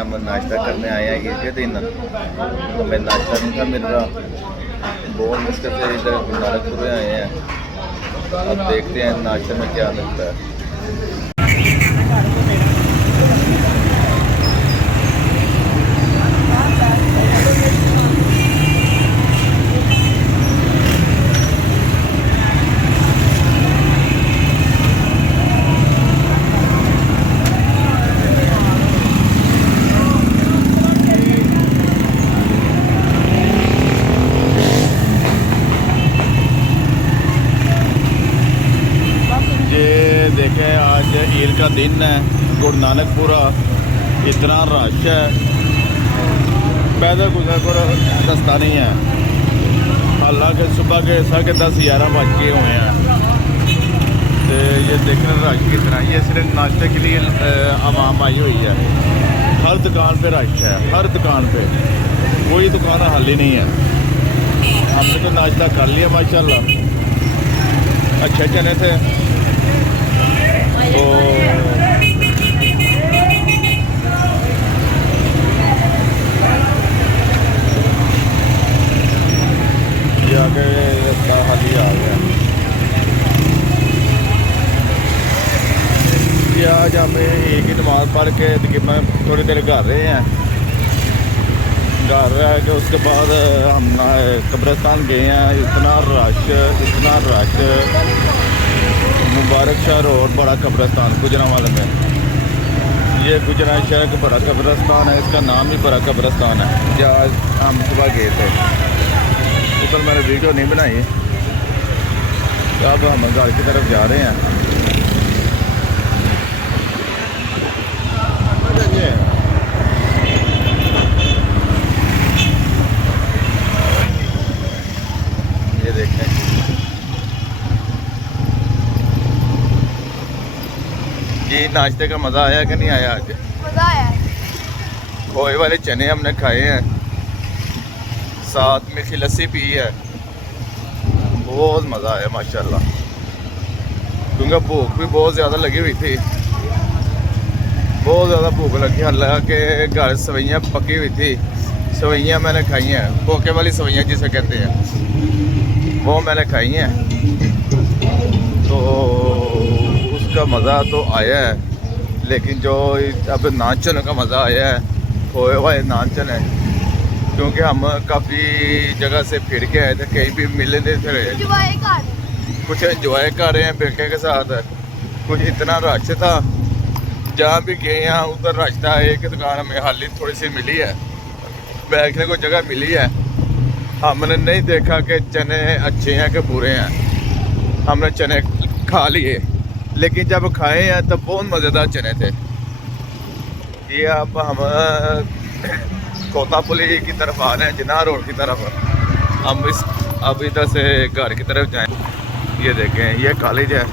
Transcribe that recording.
हम नाश्ता करने आए हैं ईद के दिन। हमें नाश्ता नहीं था मिल रहा, बहुत मुश्किल से इधर नारकपुर आए हैं। अब देखते हैं नाश्ते में क्या मिलता है। देखें आज ईद का दिन है, गुरु नानकपुरा इतना रश है, पैदल गुजर कर रास्ता नहीं है। हालांकि सुबह के 10:30-11 बज गए हुए हैं। तो ये देखना रश कितना, ये सिर्फ नाश्ते के लिए आवाम आई हुई है। हर दुकान पे रश है, हर दुकान पे, कोई दुकान खाली नहीं है। हमने तो नाश्ता कर लिया माशाल्लाह, अच्छे चने थे। तो ये आगे रास्ता खाली आ गया। ये आज हम एक ही नमाज पढ़ के तकरीबन थोड़ी देर घर रहे हैं। घर रह के उसके बाद हम कब्रिस्तान गए हैं। इतना रश मुबारक शहर और बड़ा कब्रिस्तान गुजरांवाला में। ये गुजरात शहर का बड़ा कब्रिस्तान है, इसका नाम ही बड़ा कब्रिस्तान है। जहाँ हम सुबह गए थे, उस पर मैंने वीडियो नहीं बनाई। अब हम घर की तरफ जा रहे हैं। ये देखें, ये नाश्ते का मज़ा आया कि नहीं आया? आज मज़ा आया। खोए वाले चने हमने खाए हैं, साथ मीठी लस्सी पी है, बहुत मज़ा आया माशाल्लाह। क्योंकि भूख भी बहुत ज़्यादा लगी हुई थी, बहुत ज़्यादा भूख लगी। हालांकि घर सवैयाँ पकी हुई थी, सवैयाँ मैंने खाई हैं, पोके वाली सवैयाँ जिसे कहते हैं, वो मैंने खाई हैं। तो उसका मज़ा तो आया है, लेकिन जो अब नाचन का मज़ा आया है, खोए हुए नाचन है। क्योंकि हम काफ़ी जगह से फिर के आए थे, कहीं भी मिले नहीं थे। कुछ एंजॉय कर रहे हैं बेटे के साथ। कुछ इतना रश था, जहाँ भी गए हैं उधर रश था। एक दुकान हमें हाली थोड़ी सी मिली है, बैठने को जगह मिली है। हमने नहीं देखा कि चने अच्छे हैं कि बुरे हैं। हमने चने खा लिए, लेकिन जब खाए हैं तब बहुत मज़ेदार चने थे। ये अब हम कोतापुली की तरफ आ रहे हैं, जिन्ना रोड की तरफ। हम अब इधर से घर की तरफ जाएं। ये देखें, ये कॉलेज है।